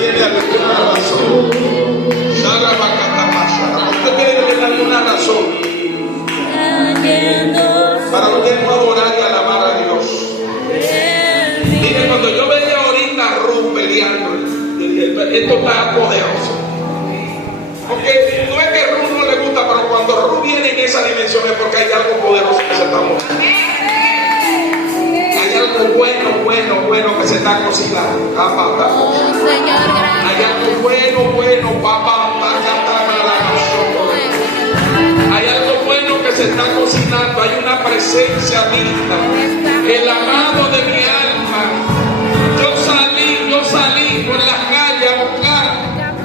tiene alguna razón. Usted tiene que tener alguna razón para usted no adorar y alabar a Dios. Mire, cuando yo veía ahorita a Ruth peleando, esto está poderoso. Porque no es que a Ruth no le gusta, pero cuando Ruth viene en esa dimensión es porque hay algo poderoso que se está moviendo. Hay algo bueno que se está cocinando. Hay algo bueno, hay algo bueno que se está cocinando. Hay una presencia digna. El amado de mi alma. Yo salí por las calles a buscar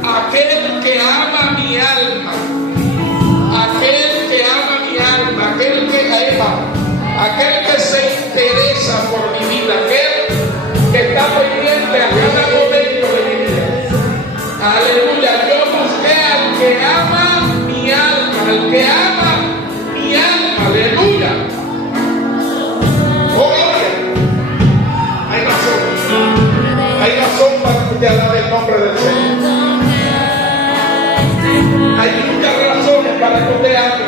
a aquel que ama mi alma. Aquel que ama mi alma. Aquel que se interesa por mi vida. Aquel que está pendiente a cada momento de mi vida. Aleluya. Yo busqué al que ama mi alma. Al que ama mi alma. Aleluya. Hay razón para que usted alabe el nombre del Señor. Hay muchas razones para que usted ame.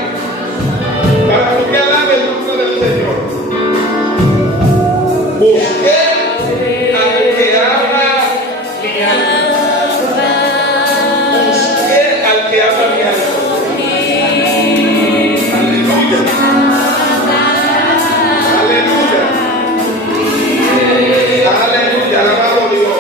Para que usted alabe el nombre del Señor. Busqué al que ama mi alma. Busqué al que ama mi alma. Aleluya. Aleluya. Aleluya. Alabado Dios.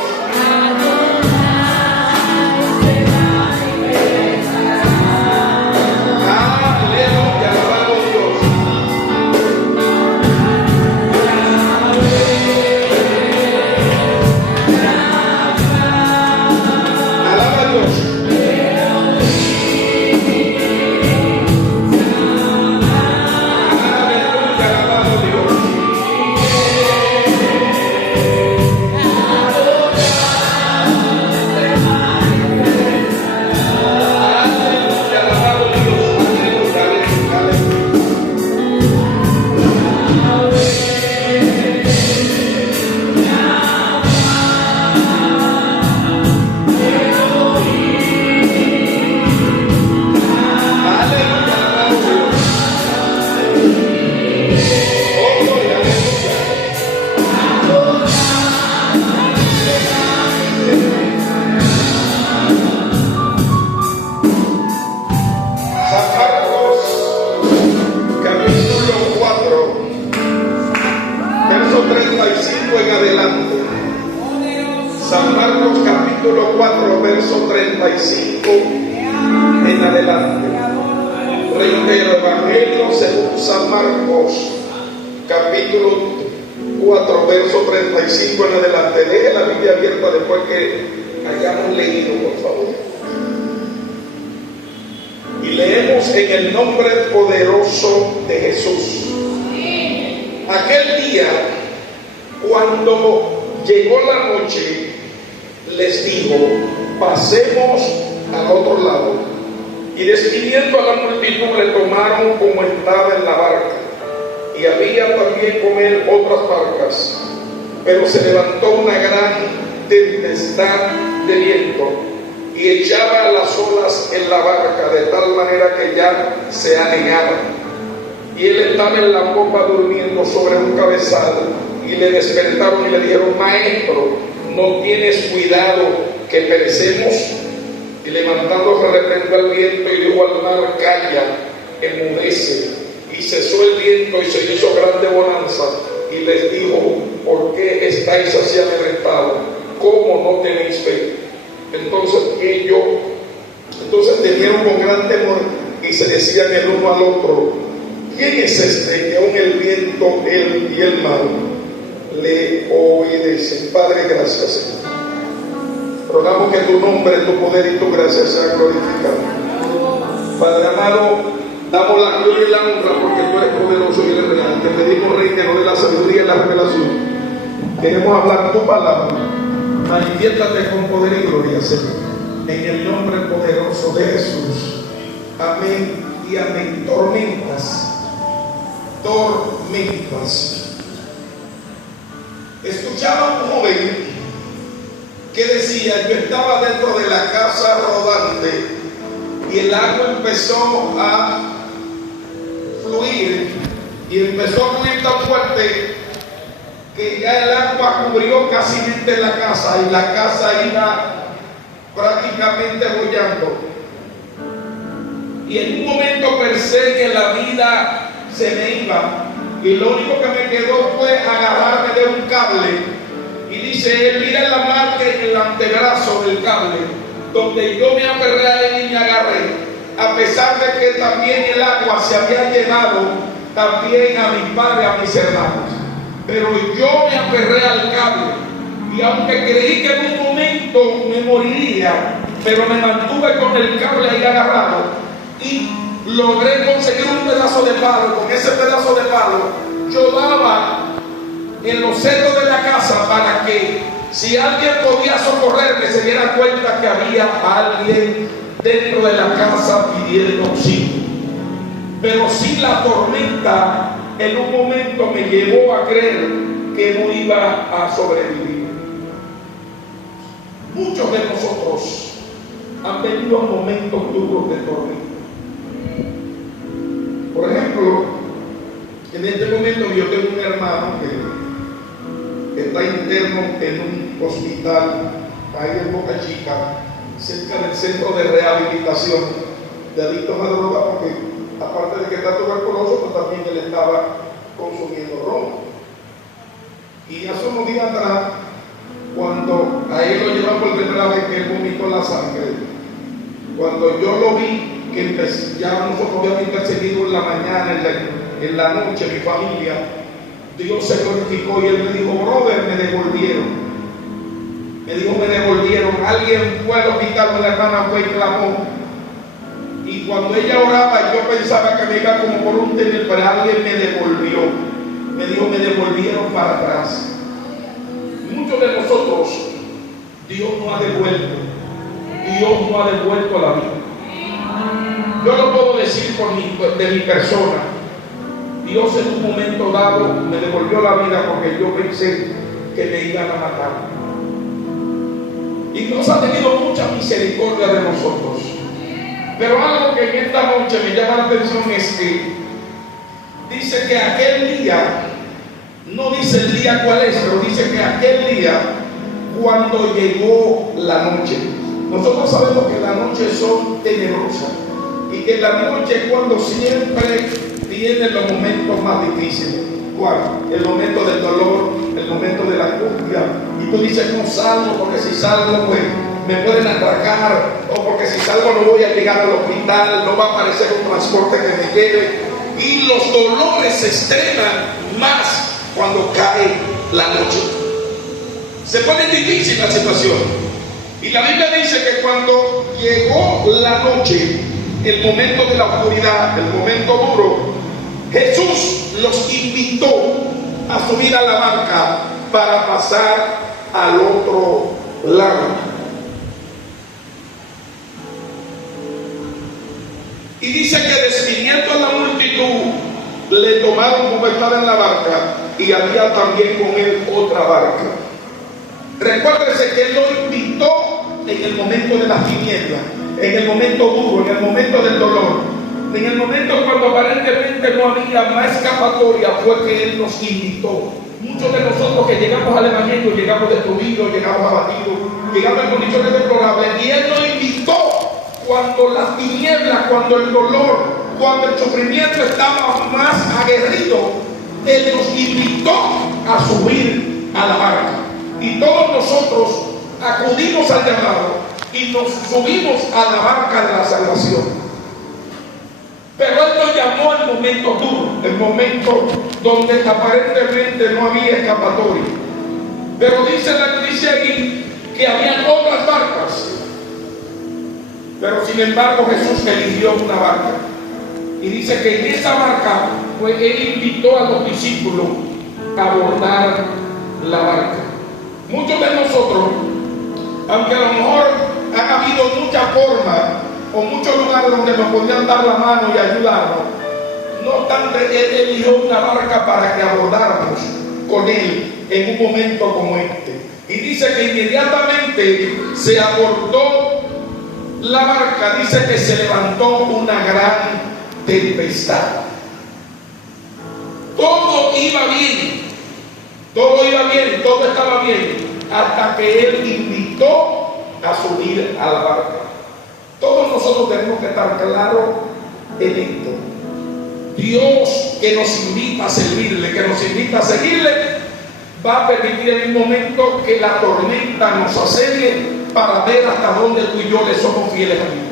Pero se levantó una gran tempestad de viento y echaba las olas en la barca de tal manera que ya se anegaba. Y él estaba en la popa durmiendo sobre un cabezal y le despertaron y le dijeron: Maestro, ¿no tienes cuidado que perecemos? Y levantándose reprendió al viento y dijo al mar: Calla, enmudece. Y cesó el viento y se hizo grande bonanza. Y les dijo: ¿por qué estáis así amedrentados? ¿Cómo no tenéis fe? Entonces temieron con gran temor y se decían el uno al otro: ¿quién es este que aun el viento, él y el mar le obedecen? Padre, gracias, Señor. Rogamos que tu nombre, tu poder y tu gracia sean glorificados. Padre amado, damos la gloria y la honra porque tú eres poderoso y eres real. Te pedimos, Rey, que nos dé la sabiduría y la revelación. Queremos hablar tu palabra. Manifiéstate con poder y gloria, Señor. En el nombre poderoso de Jesús. Amén y amén. Tormentas. Escuchaba a un joven que decía: yo estaba dentro de la casa rodante y el agua empezó a fluir, y empezó a fluir tan fuerte que ya el agua cubrió casi la casa, y la casa iba prácticamente bollando. Y en un momento pensé que la vida se me iba, y lo único que me quedó fue agarrarme de un cable. Y dice él: mira la marca en el antebrazo del cable, donde yo me aferré a él y me agarré, a pesar de que también el agua se había llevado también a mis padres, a mis hermanos. Pero yo me aferré al cable, y aunque creí que en un momento me moriría, pero me mantuve con el cable ahí agarrado, y logré conseguir un pedazo de palo. Con ese pedazo de palo yo daba en los cerros de la casa, para que si alguien podía socorrerme se diera cuenta que había alguien dentro de la casa pidiendo auxilio. Pero sí, la tormenta en un momento me llevó a creer que no iba a sobrevivir. Muchos de nosotros han tenido momentos duros de tormenta. Por ejemplo, en este momento yo tengo un hermano que está interno en un hospital ahí en Boca Chica, cerca del centro de rehabilitación de adictos a droga, porque aparte de que está tuberculoso, pues también él estaba consumiendo ron. Y hace unos días atrás, cuando a él lo llevan por primera vez, que él vomitó la sangre, cuando yo lo vi, que ya nosotros habíamos intercedido en la mañana, en la noche, mi familia, Dios se glorificó, y él me dijo: brother, me devolvieron. Me dijo: me devolvieron. Alguien fue al hospital, una hermana fue y clamó. Y cuando ella oraba, yo pensaba que me iba como por un túnel, pero alguien me devolvió. Me dijo: me devolvieron para atrás. Muchos de nosotros, Dios no ha devuelto. Dios no ha devuelto la vida. Yo lo puedo decir de mi persona. Dios en un momento dado me devolvió la vida, porque yo pensé que me iban a matar. Y Dios ha tenido mucha misericordia de nosotros. Pero algo que en esta noche me llama la atención es que dice que aquel día, no dice el día cuál es, pero dice que aquel día, cuando llegó la noche. Nosotros sabemos que las noches son tenebrosas, y que la noche es cuando siempre vienen los momentos más difíciles. ¿Cuál? El momento del dolor, el momento de la angustia. Y tú dices: no salgo, porque si salgo pues me pueden atracar, o porque si salgo no voy a llegar al hospital, no va a aparecer un transporte que me lleve. Y los dolores se extreman más cuando cae la noche. Se pone difícil la situación. Y la Biblia dice que cuando llegó la noche, el momento de la oscuridad, el momento duro, Jesús los invitó a subir a la barca para pasar al otro lado. Y dice que despidiendo a la multitud, le tomaron como estaba en la barca, y había también con él otra barca. Recuérdese que él lo invitó en el momento de las tinieblas, en el momento duro, en el momento del dolor, en el momento cuando aparentemente no había más escapatoria. Fue que él nos invitó. Muchos de nosotros que llegamos al evangelio llegamos destruidos, llegamos abatidos, llegamos en condiciones deplorables, y él nos invitó cuando las tinieblas, cuando el dolor, cuando el sufrimiento estaba más aguerrido. Él nos invitó a subir a la barca, y todos nosotros acudimos al llamado y nos subimos a la barca de la salvación. Pero él nos llamó al momento duro, el momento donde aparentemente no había escapatoria. Pero dice aquí que habían otras barcas, pero sin embargo Jesús eligió una barca, y dice que en esa barca pues él invitó a los discípulos a abordar la barca. Muchos de nosotros, aunque a lo mejor han habido muchas formas o muchos lugares donde nos podían dar la mano y ayudarnos, no obstante él eligió una barca para que abordáramos con él en un momento como este. Y dice que inmediatamente se abortó la barca, dice que se levantó una gran tempestad. Todo iba bien, todo estaba bien, hasta que él invitó a subir a la barca. Todos nosotros tenemos que estar claros en esto. Dios, que nos invita a servirle, que nos invita a seguirle, va a permitir en un momento que la tormenta nos asedie para ver hasta dónde tú y yo le somos fieles a Dios.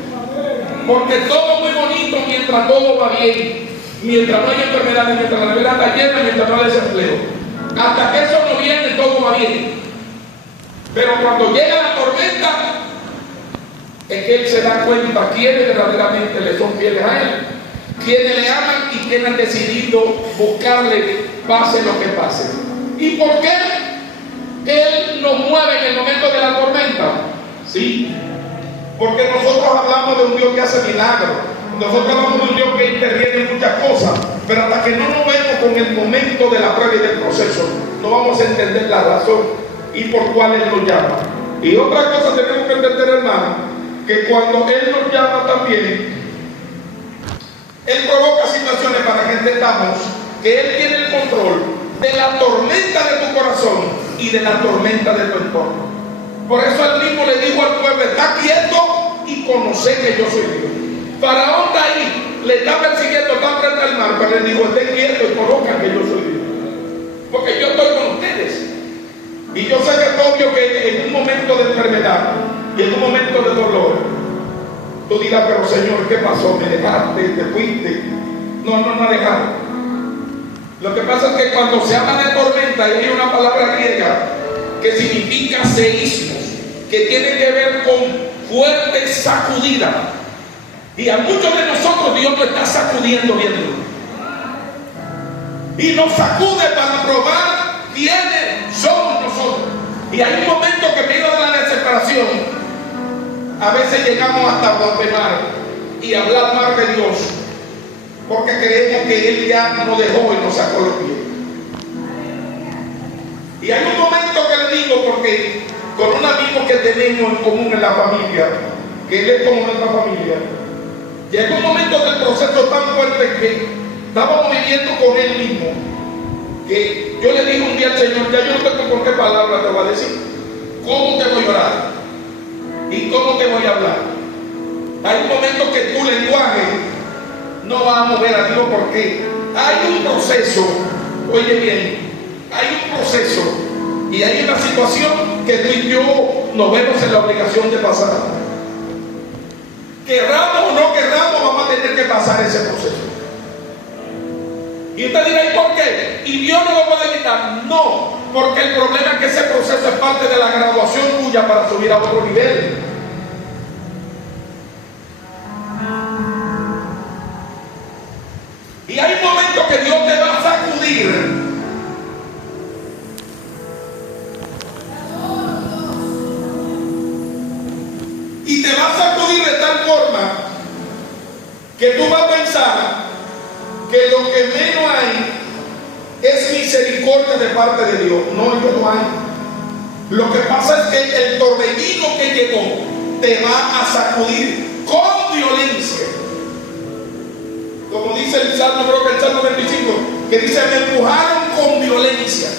Porque todo es muy bonito mientras todo va bien, mientras no hay enfermedades, mientras la nevera está llena, mientras no hay desempleo. Hasta que eso no viene, todo va bien. Pero cuando llega la tormenta, es que él se da cuenta quiénes verdaderamente le son fieles a él, quienes le aman y quienes han decidido buscarle pase lo que pase. ¿Y por qué él nos mueve en el momento de la tormenta? Sí, porque nosotros hablamos de un Dios que hace milagros, nosotros hablamos de un Dios que interviene en muchas cosas, pero hasta que no nos vemos con el momento de la prueba y del proceso, no vamos a entender la razón y por cuál Él nos llama. Y otra cosa tenemos que entender, hermano, que cuando Él nos llama también, Él provoca situaciones para que entendamos que Él tiene el control de la tormenta de tu corazón y de la tormenta de tu entorno. Por eso Él mismo le dijo al pueblo: está quieto y conoce que yo soy Dios. Faraón está ahí, le está persiguiendo, está frente al mar, pero le dijo: estén quietos y conozcan que yo soy Dios, porque yo estoy con ustedes. Y yo sé que es obvio que en un momento de enfermedad y en un momento de dolor, tú dirás: pero Señor, ¿qué pasó? ¿Me dejaste? ¿Te fuiste? No dejaron. Lo que pasa es que cuando se habla de tormenta, hay una palabra griega que significa seísmos, que tiene que ver con fuerte sacudida. Y a muchos de nosotros Dios nos está sacudiendo bien duro. Y nos sacude para probar quiénes somos nosotros. Y hay un momento que en medio de la desesperación, a veces llegamos hasta blasfemar y hablar mal de Dios, porque creemos que Él ya nos dejó y nos sacó los pies. Y hay un momento que le digo, porque con un amigo que tenemos en común en la familia, que él es como nuestra familia, llegó un momento del proceso tan fuerte que estábamos viviendo con él mismo, que yo le dije un día al Señor: ya yo no tengo por qué palabra te voy a decir, cómo te voy a orar y cómo te voy a hablar. Hay un momento que tu lenguaje no va a mover a Dios, porque hay un proceso, oye bien, hay un proceso y hay una situación que tú y yo nos vemos en la obligación de pasar. Querramos o no querramos, vamos a tener que pasar ese proceso. Y usted dirá: ¿y por qué? ¿Y Dios no lo puede evitar? No, porque el problema es que ese proceso es parte de la graduación tuya para subir a otro nivel. Y hay un momento que Dios te va a sacudir. Y te va a sacudir de tal forma que tú vas a pensar que lo que menos hay es misericordia de parte de Dios. No, yo no hay. Lo que pasa es que el torbellino que llegó te va a sacudir con violencia. Como dice el Salmo, creo que el Salmo 25, que dice: me empujaron con violencia.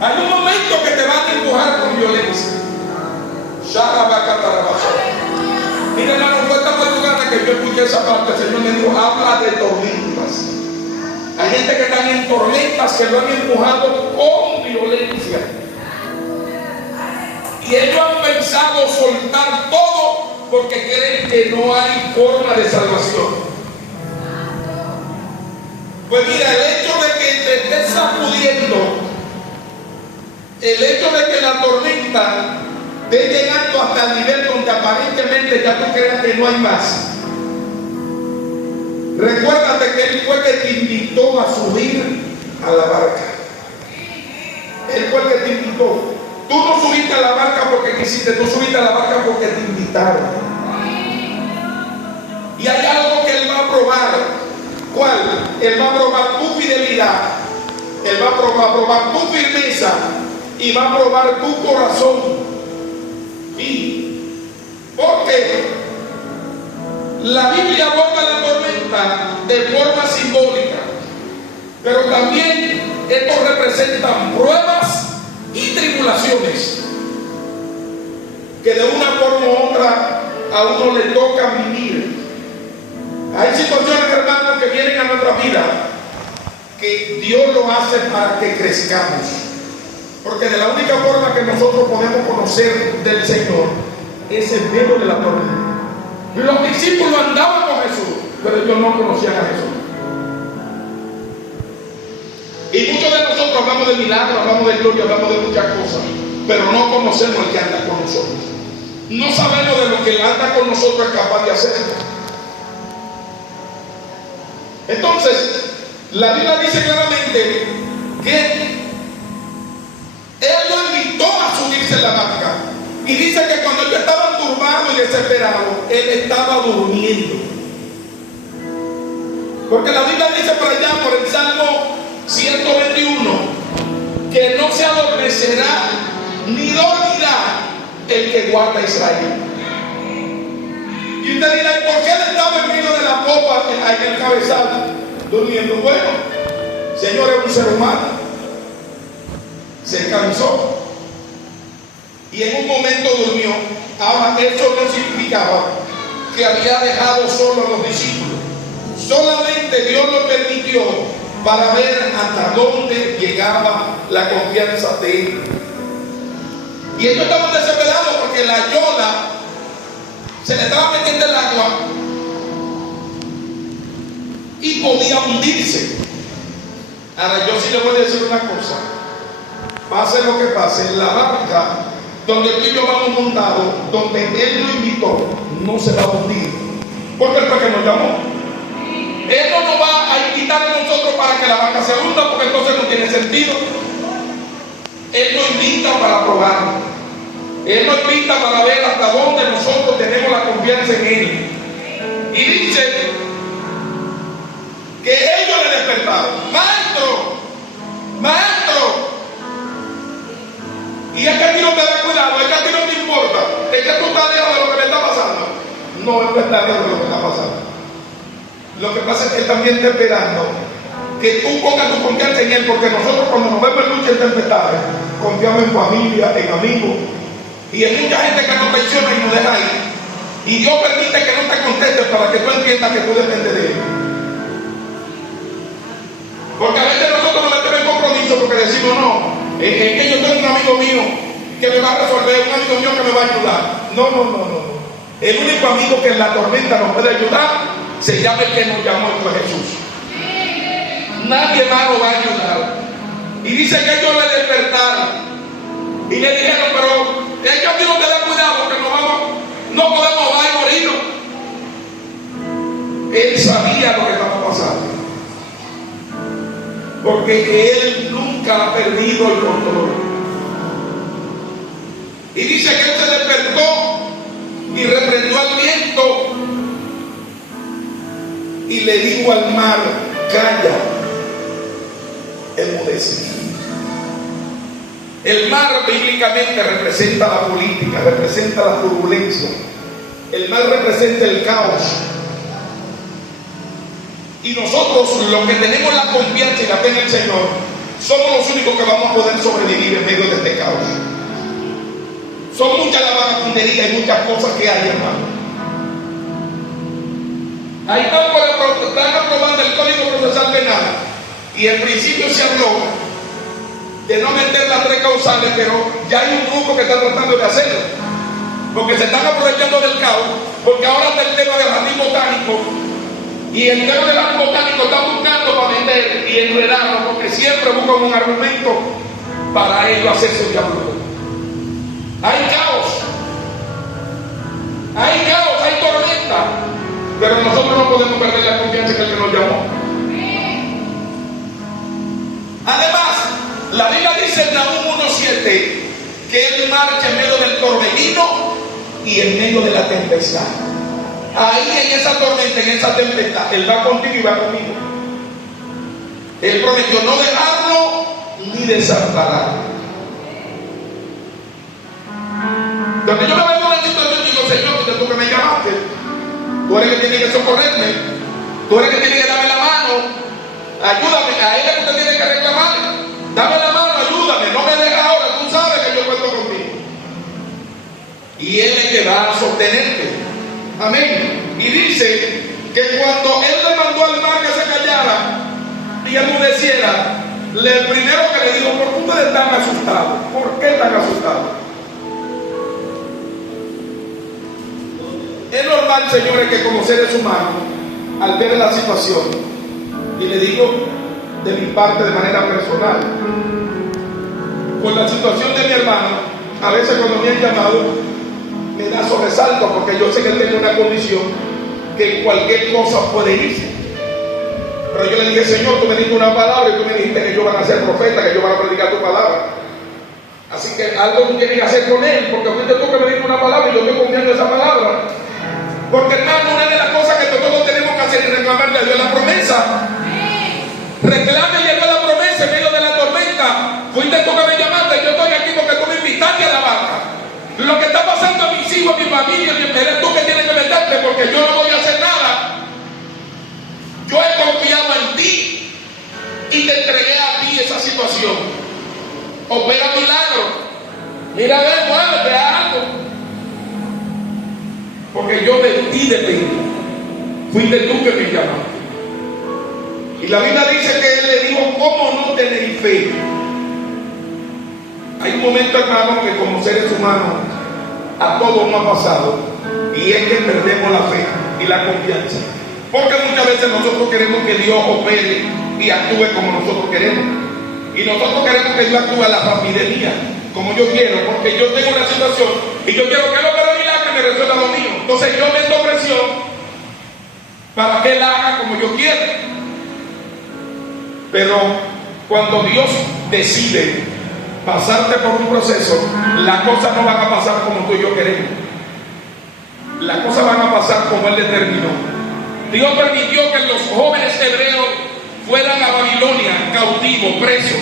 Hay un momento que te van a empujar con violencia. Mira, hermano, fue esta madrugada que yo escuché esa parte. El Señor me dijo: habla de tormentas. Hay gente que están en tormentas que lo han empujado con violencia. Y ellos han pensado soltar todo porque creen que no hay forma de salvación. Pues mira, el hecho de que te estés sacudiendo, el hecho de que la tormenta esté llegando hasta el nivel donde aparentemente ya tú creas que no hay más, recuérdate que Él fue el que te invitó a subir a la barca. Él fue el que te invitó. Tú no subiste a la barca porque quisiste, tú subiste a la barca porque te invitaron. Y hay algo que Él va a probar. ¿Cuál? Él va a probar tu fidelidad. Él va a probar tu firmeza. y va a probar tu corazón. ¿Sí? Porque la Biblia aborda la tormenta de forma simbólica, pero también estos representan pruebas y tribulaciones que de una forma u otra a uno le toca vivir. Hay situaciones, hermanos, que vienen a nuestra vida que Dios lo hace para que crezcamos, porque de la única forma que nosotros podemos conocer del Señor es en medio de la tormenta. Los discípulos andaban con Jesús, pero ellos no conocían a Jesús. Y muchos de nosotros hablamos de milagros, hablamos de gloria, hablamos de muchas cosas, pero no conocemos al que anda con nosotros. No sabemos de lo que el anda con nosotros es capaz de hacer. Entonces, la Biblia dice claramente que Él lo invitó a subirse en la barca. Y dice que cuando ellos estaban turbados y desesperados, Él estaba durmiendo. Porque la Biblia dice por allá, por el Salmo 121, que no se adormecerá ni dormirá el que guarda a Israel. Y usted dirá, ¿por qué él estaba en medio de la popa ahí en el cabezal durmiendo? Bueno, Señor es un ser humano, se cansó y en un momento durmió. Ahora, eso no significaba que había dejado solo a los discípulos. Solamente Dios lo permitió para ver hasta dónde llegaba la confianza de Él. Y ellos estaban desesperados porque la yola se le estaba metiendo el agua y podía hundirse. Ahora, yo sí le voy a decir una cosa: pase lo que pase, en la barca donde tú y yo vamos montados, donde Él lo invitó, no se va a hundir, porque Él fue que nos llamó. Él no nos va a invitar a nosotros para que la barca se hunda, porque entonces no tiene sentido. Él nos invita para probar. Él nos invita para ver hasta dónde nosotros tenemos la confianza en Él. Y dice que ellos le despertaron: maestro, maestro. Y es que a ti no te da cuidado, es que a ti no te importa, es que tú estás lejos de lo que me está pasando. No, Él no está lejos de lo que está pasando. Lo que pasa es que Él también está esperando que tú pongas tu confianza en Él, porque nosotros cuando nos vemos en lucha y tempestades, confiamos en familia, en amigos, y en mucha gente que nos menciona y nos deja ahí. Y Dios permite que no te contestes para que tú entiendas que tú dependes de Él. Porque a veces nosotros nos metemos en compromiso porque decimos: no, es que yo tengo un amigo mío que me va a resolver, un amigo mío que me va a ayudar. No. El único amigo que en la tormenta nos puede ayudar se llama el que nos llamó, esto es Jesús. Nadie más nos va a ayudar. Y dice que ellos le despertaron y le dijeron: pero es que a ti no te da cuidado, que no podemos bajar y morirnos. Él sabía lo que estaba pasando, porque Él nunca ha perdido el control. Y dice que Él se despertó y reprendió al viento y le dijo al mar: calla, enmudece. El mar bíblicamente representa la política, representa la turbulencia. El mar representa el caos. Y nosotros, los que tenemos la confianza y la fe en el Señor, somos los únicos que vamos a poder sobrevivir en medio de este caos. Son muchas las vagabunderías y muchas cosas que hay, hermano. Ahí están aprobando el Código Procesal Penal, y en principio se habló de no meter las 3 causales, pero ya hay un grupo que está tratando de hacerlo, porque se están aprovechando del caos, porque ahora está el tema del jardín botánico, y el tema del jardín botánico está buscando para vender y enredarlo, porque siempre buscan un argumento para ellos hacerse diablo. Hay caos, hay tormenta, pero nosotros no podemos perder la confianza en el que nos llamó. Además, la Biblia dice en Nahum 1:7 que Él marcha en medio del torbellino y en medio de la tempestad. Ahí en esa tormenta, en esa tempestad, Él va contigo y va conmigo. Él prometió no dejarlo ni desampararlo. Cuando yo me veo en una situación, digo, Señor, tú que me llamaste, tú eres el que tiene que socorrerme, tú eres el que tiene que darme la mano, ayúdame, a él es que usted tiene que reclamar, dame la mano, ayúdame, no me dejes ahora, tú sabes que yo cuento contigo. Y él es que va a sostenerte. Amén. Y dice que cuando él le mandó al mar que se callara y enmudeciera, el primero que le dijo, ¿por qué ustedes están asustados? ¿Por qué están asustados? Es normal, señores, que como seres humanos, al ver la situación, y le digo de mi parte de manera personal, con la situación de mi hermano, a veces cuando me han llamado, me da sobresalto porque yo sé que él tiene una condición que cualquier cosa puede irse. Pero yo le dije, Señor, tú me diste una palabra y tú me dijiste que ellos van a ser profetas, que ellos van a predicar tu palabra. Así que algo tú tienes que hacer con él, porque fuiste tú que me diste una palabra y yo estoy confiando en esa palabra. Porque hermano, una de las cosas que todos tenemos que hacer es reclamarle a Dios la promesa. Reclámale a Dios la promesa en medio de la tormenta. Fuiste tú que me llamaste, yo estoy aquí porque tú me invitaste a la barca. Lo que está pasando a mis hijos, a mi familia, eres tú que tienes que meterte, porque yo no voy a hacer nada. Yo he confiado en ti y te entregué a ti esa situación. Opera milagro. Mira a ver, muévete a algo. Porque yo de ti dependo. Fuiste tú que me llamaste. Y la Biblia dice que él le dijo, ¿cómo no tenéis fe? Hay un momento, hermano, que como seres humanos a todos nos ha pasado, y es que perdemos la fe y la confianza. Porque muchas veces nosotros queremos que Dios opere y actúe como nosotros queremos. Y nosotros queremos que Dios actúe a la rapidez mía, como yo quiero, porque yo tengo una situación y yo quiero que Él opere milagro y me resuelva lo mío. Entonces yo meto presión para que Él haga como yo quiero. Pero cuando Dios decide pasarte por un proceso, las cosas no van a pasar como tú y yo queremos. Las cosas van a pasar como Él determinó. Dios permitió que los jóvenes hebreos fueran a Babilonia cautivos, presos.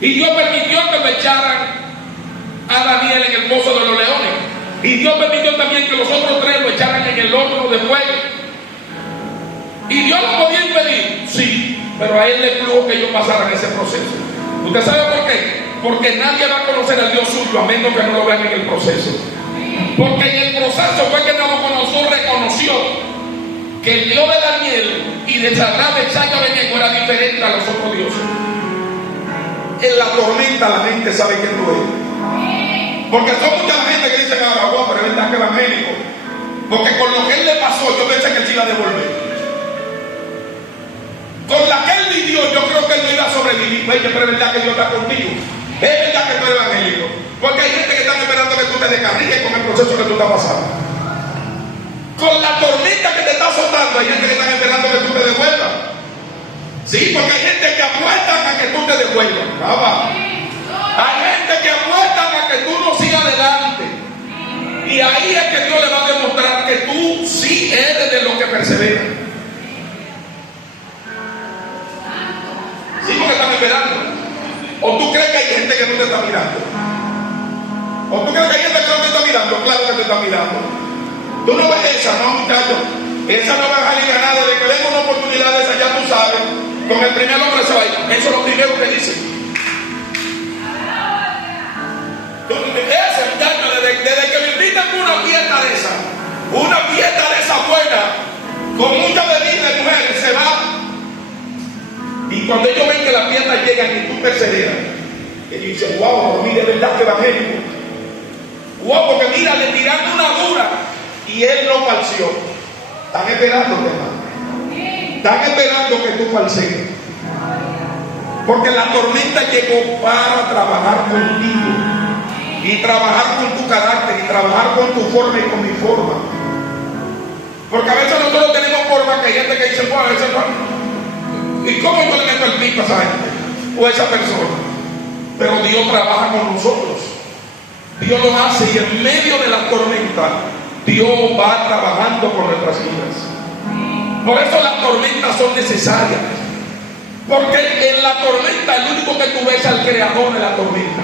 Y Dios permitió que lo echaran a Daniel en el pozo de los leones. Y Dios permitió también que los otros tres lo echaran en el horno de fuego. ¿Y Dios lo podía impedir? Sí, pero a él le plugo que ellos pasaran ese proceso. ¿Usted sabe por qué? Porque nadie va a conocer al Dios suyo a menos que no lo vean en el proceso. Porque en el proceso fue que Nabucodonosor reconoció que el Dios de Daniel y de Sadrach, Mesach y Abednego era diferente a los otros dioses. En la tormenta la gente sabe quién tú eres. Porque son mucha gente que dice, pero es verdad que evangélico. Porque con lo que él le pasó, yo pensé que él se iba a devolver. Con la que él vivió, yo creo que él no iba a sobrevivir. Oye, pero es verdad que Dios está contigo. Es verdad que tú eres evangélico. Porque hay gente que está esperando que tú te descarrilles con el proceso que tú estás pasando. Con la tormenta que te está azotando, hay gente que está esperando que tú te devuelvas. Sí, porque hay gente que apuesta a que tú te devuelvas. Hay gente que apuesta a que tú no sigas adelante. Y ahí es que Dios le va a demostrar que tú sí eres de los que perseveran. Sí, porque están esperando. ¿O tú crees que hay gente que no te está mirando? ¿O tú crees que hay gente que no te está mirando? Claro que te está mirando. Tú no ves esa, no, muchachos. Esa no va a salir ganada. Desde que venga una oportunidad de esa, ya tú sabes. Con el primer hombre se va a ir. Eso es lo primero que dice. Ese muchacho, desde que me invitan a una fiesta de esa buena, con mucha bebida de mujeres, se va. Y cuando ellos ven que las fiestas llegan y tú perseveras, ellos dicen, wow, mire, de verdad que evangélico. Wow, porque mira, le tiraron una dura y él no falseó. Están esperando, hermano. Están esperando que tú falsees. Porque la tormenta llegó para trabajar contigo. Y trabajar con tu carácter, y trabajar con tu forma y con mi forma. Porque a veces nosotros tenemos forma que hay gente que dice, bueno, ese no. ¿Y cómo yo le meto el pico a esa gente? O a esa persona. Pero Dios trabaja con nosotros. Dios lo hace y en medio de la tormenta, Dios va trabajando con nuestras vidas. Por eso las tormentas son necesarias. Porque en la tormenta el único que tú ves es al creador de la tormenta.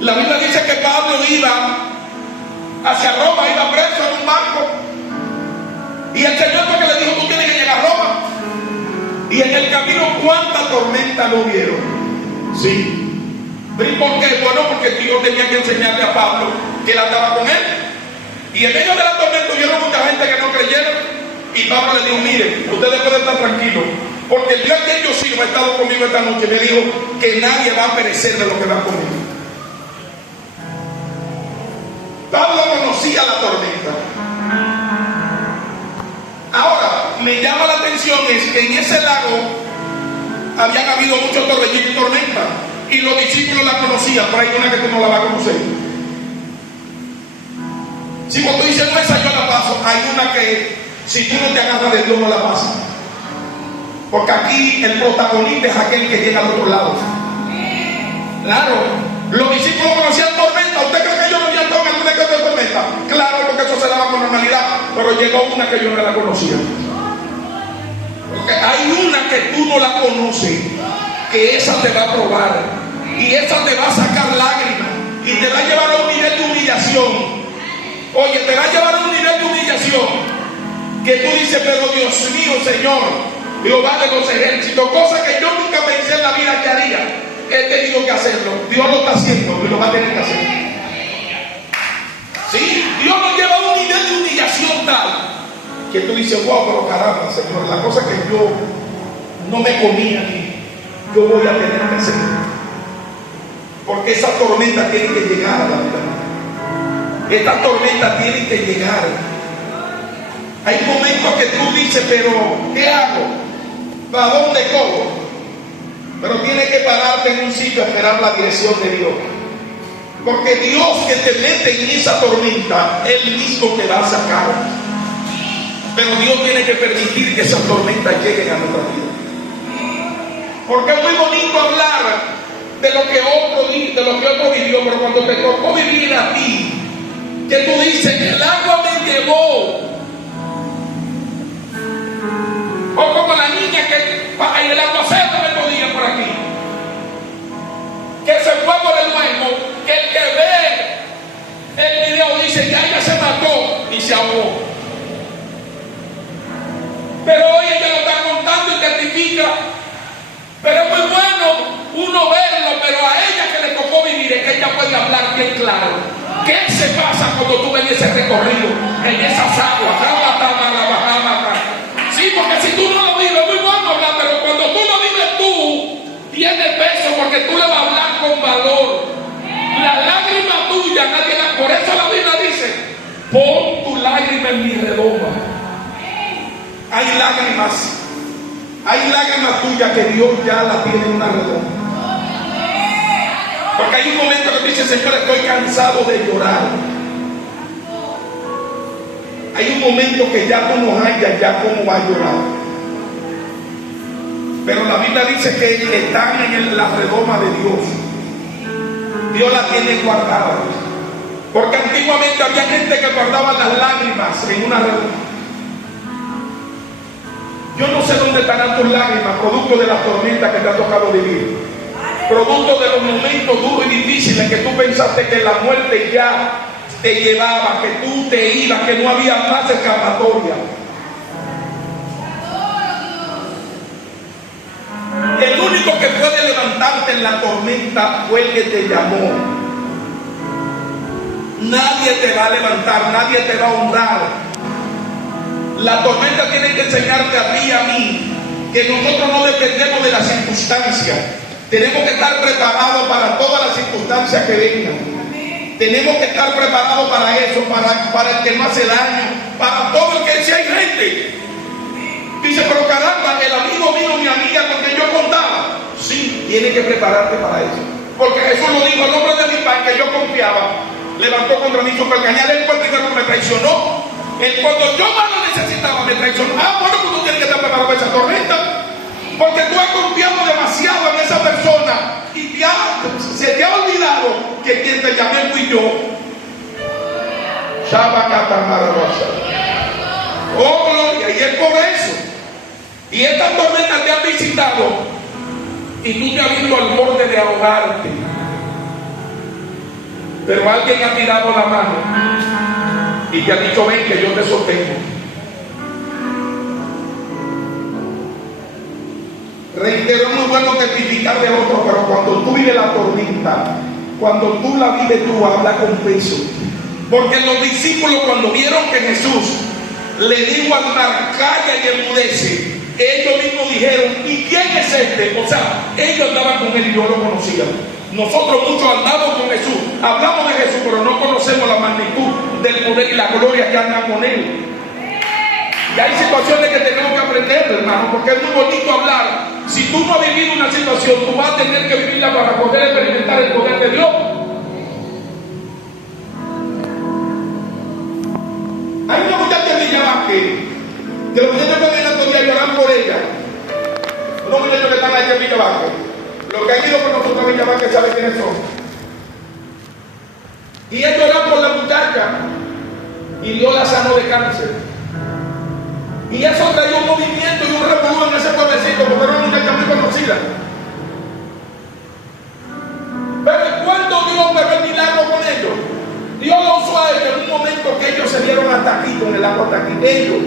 La Biblia dice que Pablo iba hacia Roma, iba preso en un barco. Y el Señor fue que le dijo: tú tienes que llegar a Roma. Y en el camino, ¿cuánta tormenta no vieron? Sí. ¿Y por qué? Bueno, porque Dios tenía que enseñarle a Pablo que él andaba con él. Y en medio de la tormenta hubieron mucha gente que no creyeron. Y Pablo le dijo: miren, ustedes pueden estar tranquilos, porque el Dios que yo sirvo ha estado conmigo esta noche. Me dijo que nadie va a perecer de lo que va conmigo. Pablo conocía la tormenta. Ahora, me llama la atención es que en ese lago habían habido muchos torbellinos y tormentas, y los discípulos la conocían, pero hay una que tú no la vas a conocer. Si cuando tú dices: no, esa yo la paso, hay una que si tú no te agarras de Dios no la pasas. Porque aquí el protagonista es aquel que llega al otro lado. Claro, los discípulos conocían tormenta. ¿Usted cree que ellos no habían estado en alguna que otra tormenta? Claro, porque eso se daba con normalidad. Pero llegó una que yo no la conocía. Porque hay una que tú no la conoces, que esa te va a probar, y esa te va a sacar lágrimas, y te va a llevar a un nivel de humillación. Oye, te va a llevar a un nivel de humillación que tú dices: pero Dios mío, Señor, Jehová de los ejércitos, cosa que yo nunca pensé en la vida que haría, he tenido que hacerlo. Dios lo está haciendo y lo va a tener que hacer. Sí, Dios nos lleva a un nivel de humillación tal que tú dices: wow, pero caramba, Señor, la cosa que yo no me comía aquí, yo voy a tener que hacer. Porque esa tormenta tiene que llegar a la vida. Esta tormenta tiene que llegar. Hay momentos que tú dices: pero ¿qué hago? ¿Para dónde cojo? Pero tienes que pararte en un sitio a esperar la dirección de Dios. Porque Dios que te mete en esa tormenta, Él mismo te va a sacar. Pero Dios tiene que permitir que esas tormentas lleguen a nuestra vida. Porque es muy bonito hablar de lo que otro vivió, pero cuando te tocó vivir a ti, que tú dices: el agua me llevó. O como la niña que el aguacero me podía por aquí, que se fue por el hueco, que el que ve el video dice: ya ella se mató y se ahogó. Pero hoy ella lo está contando y testifica. Pero es muy bueno uno verlo, pero a ella que le tocó vivir es que ella puede hablar bien claro. ¿Qué se pasa cuando tú ves ese recorrido en esas aguas? Sí, porque si tú no lo vives, es muy bueno hablar, pero cuando tú lo vives tú, tiene peso, porque tú le vas a hablar con valor. La lágrima tuya, nadie la... Por eso la Biblia dice: pon tu lágrima en mi redoma. Hay lágrimas tuyas que Dios ya las tiene en una redoma. Porque hay un momento que tú dices: Señor, estoy cansado de llorar. Hay un momento que ya tú no hayas ya cómo va a llorar. Pero la Biblia dice que están en la redoma de Dios. Dios la tiene guardada. Porque antiguamente había gente que guardaba las lágrimas en una redoma. Yo no sé dónde estarán tus lágrimas, producto de la tormenta que te ha tocado vivir. Producto de los momentos duros y difíciles que tú pensaste que la muerte ya te llevaba, que tú te ibas, que no había más escapatoria. El único que puede levantarte en la tormenta fue el que te llamó. Nadie te va a levantar, nadie te va a honrar. La tormenta tiene que enseñarte a ti y a mí que nosotros no dependemos de las circunstancias. Tenemos que estar preparados para todas las circunstancias que vengan. Tenemos que estar preparados para eso, para el que no hace daño, para todo el que si hay gente. Dice: pero caramba, el amigo mío, mi amiga con quien yo contaba. Sí, tiene que prepararte para eso. Porque Jesús lo dijo: el hombre de mi pan que yo confiaba, levantó contra mí su calcañar. Él fue el primero que me traicionó. Él, cuando yo más lo necesitaba, me traicionó. Bueno, pues tú tienes que estar preparado para esa tormenta. Porque tú has confiado demasiado en esa persona y se te ha olvidado que quien te llamé fui yo. Oh, gloria, y es por eso. Y estas tormentas te han visitado y tú te has visto al borde de ahogarte. Pero alguien ha tirado la mano y te ha dicho: ven que yo te sostengo. Reitero, es muy bueno testificar de otro, pero cuando tú vives la tormenta, cuando tú la vives, tú hablas con peso. Porque los discípulos, cuando vieron que Jesús le dijo al mar: calla y enmudece, ellos mismos dijeron: ¿y quién es este? O sea, ellos andaban con él y no lo conocían. Nosotros muchos andamos con Jesús, hablamos de Jesús, pero no conocemos la magnitud del poder y la gloria que andan con él. Y hay situaciones que tenemos que aprender, hermano, porque es muy bonito hablar. Si tú no has vivido una situación, tú vas a tener que vivirla para poder experimentar el poder de Dios. Hay una muchacha en Villavaque, que los muchachos que vienen estos días lloran por ella. Unos muchachos que están allá en Villavaque. Los que han ido con nosotros a Villavaque saben quiénes son. Y ellos lloran por la muchacha y Dios la sanó de cáncer. Y eso traía un movimiento y un revolú en ese pueblecito, porque era una muchacha muy conocida. Pero cuando Dios me ve el milagro con ellos, Dios lo usó a ellos en un momento que ellos se vieron hasta aquí, con el agua hasta aquí, ellos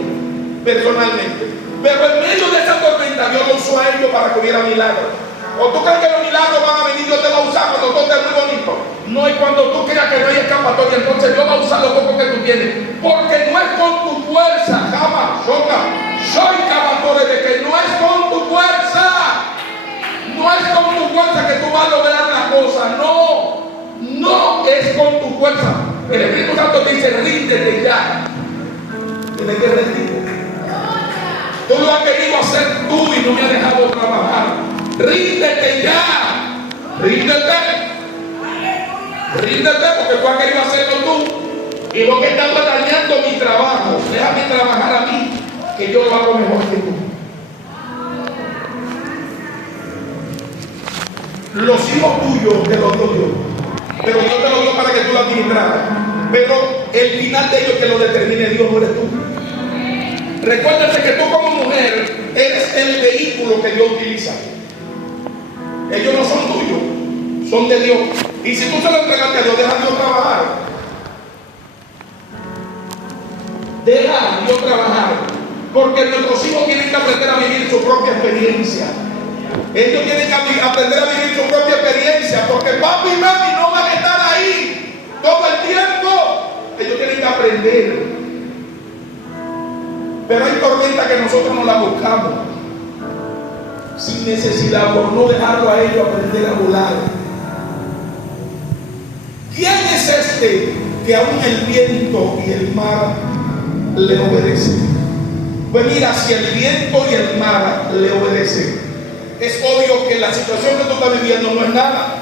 personalmente. Pero en medio de esa tormenta, Dios lo usó a ellos para que hubiera milagros. ¿O tú crees que los milagros van a venir, Dios te va a usar cuando todo esté muy bonito? No, y cuando tú creas que no hay escapatoria, entonces Dios va a usar lo poco que tú tienes. Porque no es con tu fuerza, jamás, soy capaz de que no es con tu fuerza. No es con tu fuerza que tú vas a lograr la cosa, no es con tu fuerza. El Espíritu Santo te dice: ríndete ya. Tienes que rendirte. Tú lo has querido hacer tú y no me has dejado trabajar. Ríndete ya. Ríndete, porque tú has querido hacerlo tú. Y lo que estás dañando mi trabajo, déjame trabajar a mí, que yo lo hago mejor que tú. Los hijos tuyos te los doy yo, pero Dios te los dio para que tú lo administraras. Pero el final de ellos que lo determine Dios, no eres tú. Recuérdate que tú como mujer eres el vehículo que Dios utiliza. Ellos no son tuyos, son de Dios. Y si tú se lo entregaste a Dios, deja a Dios trabajar. Deja a Dios trabajar. Porque nuestros hijos tienen que aprender a vivir su propia experiencia. Ellos tienen que aprender a vivir su propia experiencia. Porque papi y mami no van a estar ahí todo el tiempo. Ellos tienen que aprender. Pero hay tormentas que nosotros no las buscamos sin necesidad, por no dejarlo a ellos aprender a volar. ¿Quién es este que aún el viento y el mar le obedecen? Pues mira, si el viento y el mar le obedecen, es obvio que la situación que tú estás viviendo no es nada,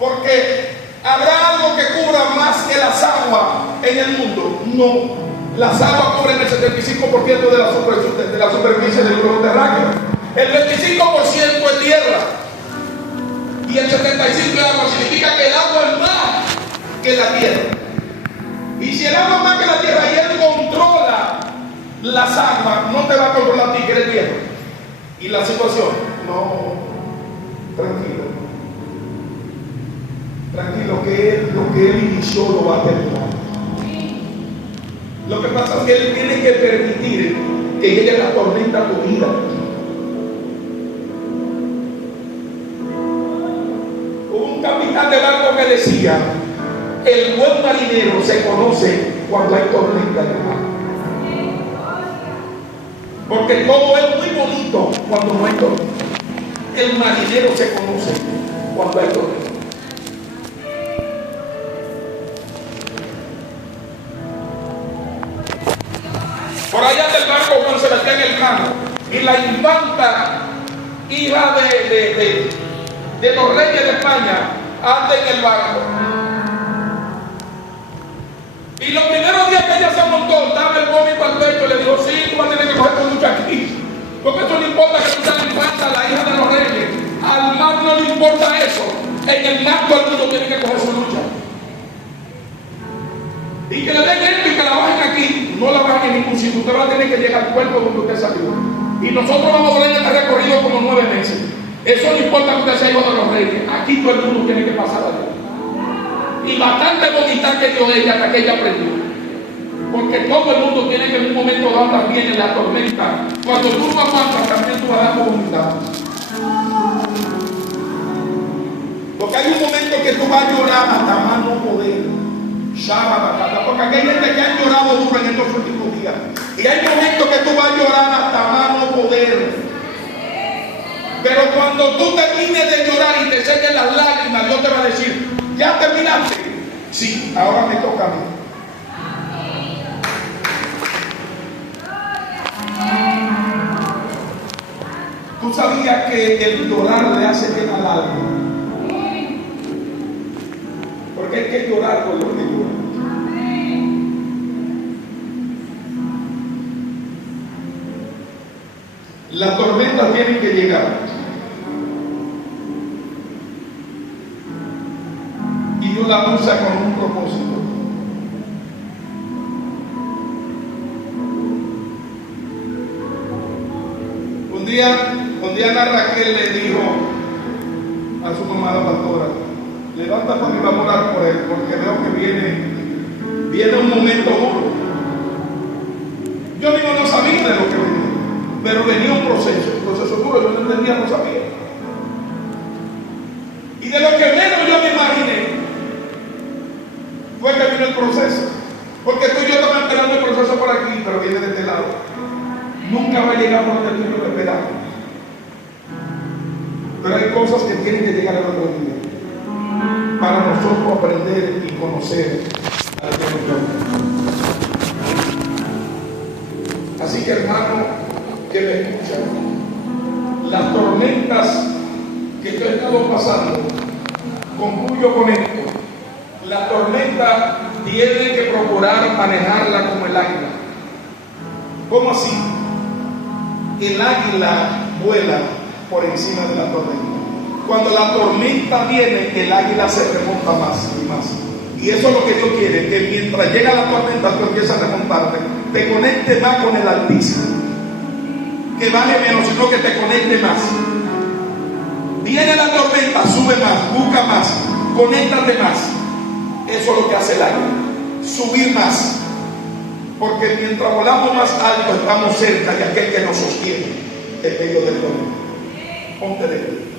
porque ¿habrá algo que cubra más que las aguas en el mundo? No. Las aguas cubren el 75% de la superficie del globo terráqueo. El 25% es tierra y el 75% es agua. Significa que el agua es más que la tierra. Y si el agua es más que la tierra y él controla las aguas, no te va a controlar a ti que eres tierra. ¿Y la situación? No, tranquilo, que lo que él inició lo va a terminar. Lo que pasa es que él tiene que permitir que llegue la tormenta a tu vida. Un capitán de barco que decía: el buen marinero se conoce cuando hay tormenta en el mar. Porque todo es muy bonito cuando no hay tormenta. El marinero se conoce cuando hay tormenta. Por allá del barco Juan Sebastián Elcano y la infanta, hija de los reyes de España, anda en el barco. Y los primeros días que ella se montó, daba el vómito al pecho y le dijo: sí, tú vas a tener que coger tu lucha aquí. Porque eso no importa que tú seas la infanta, la hija de los reyes. Al mar no le importa eso. En el mar todo el mundo tiene que coger su lucha. Y que le den esto y que la bajen aquí, no la bajen en ningún sitio. Usted va a tener que llegar al cuerpo donde usted salió. Y nosotros vamos a tener este recorrido como 9 meses. Eso no importa que usted sea hijo de los reyes. Aquí todo el mundo tiene que pasar allá. Y bastante bonita que dio ella hasta que ella aprendió. Porque todo el mundo tiene que en un momento dado también en la tormenta. Cuando tú no aguantas, también tú vas dando voluntad. Porque hay un momento que tú vas a llorar hasta más no poder. Porque hay gente que ha llorado duro en estos últimos días. Y hay momentos que tú vas a llorar hasta más no poder. Pero cuando tú termines de llorar y te sequen las lágrimas, Dios te va a decir, ¿ya terminaste? Sí, ahora me toca a mí. ¿Tú sabías que el llorar le hace bien al alma? Porque hay que llorar por lo que llora. Las tormentas tienen que llegar. Y Dios la usa con un propósito. Un día Ana Raquel le dijo a su mamá, la pastora, levanta para mí, vamos a orar por él, porque veo que viene un momento duro. Yo mismo no sabía de lo que venía, pero venía un proceso duro, yo no entendía, no sabía. Y de lo que menos yo me imaginé fue que vino el proceso. Porque tú y yo estamos esperando el proceso por aquí, pero viene de este lado. Nunca va a llegar por donde tú y yo lo esperamos. Pero hay cosas que tienen que llegar a nuestra vida para nosotros aprender y conocer al Dios de Dios. Así que, hermano, que me escuchan, las tormentas que yo he estado pasando, concluyo con esto. La tormenta tiene que procurar manejarla como el águila. ¿Cómo así? El águila vuela por encima de la tormenta. Cuando la tormenta viene, el águila se remonta más y más. Y eso es lo que Dios quiere, que mientras llega la tormenta tú empiezas a remontarte, te conectes más con el Altísimo, que vale menos, sino que te conecte más. Viene la tormenta, sube más, busca más, conéctate más. Eso es lo que hace el águila, subir más. Porque mientras volamos más alto, estamos cerca de aquel que nos sostiene en medio del tormento. Ponte de pie.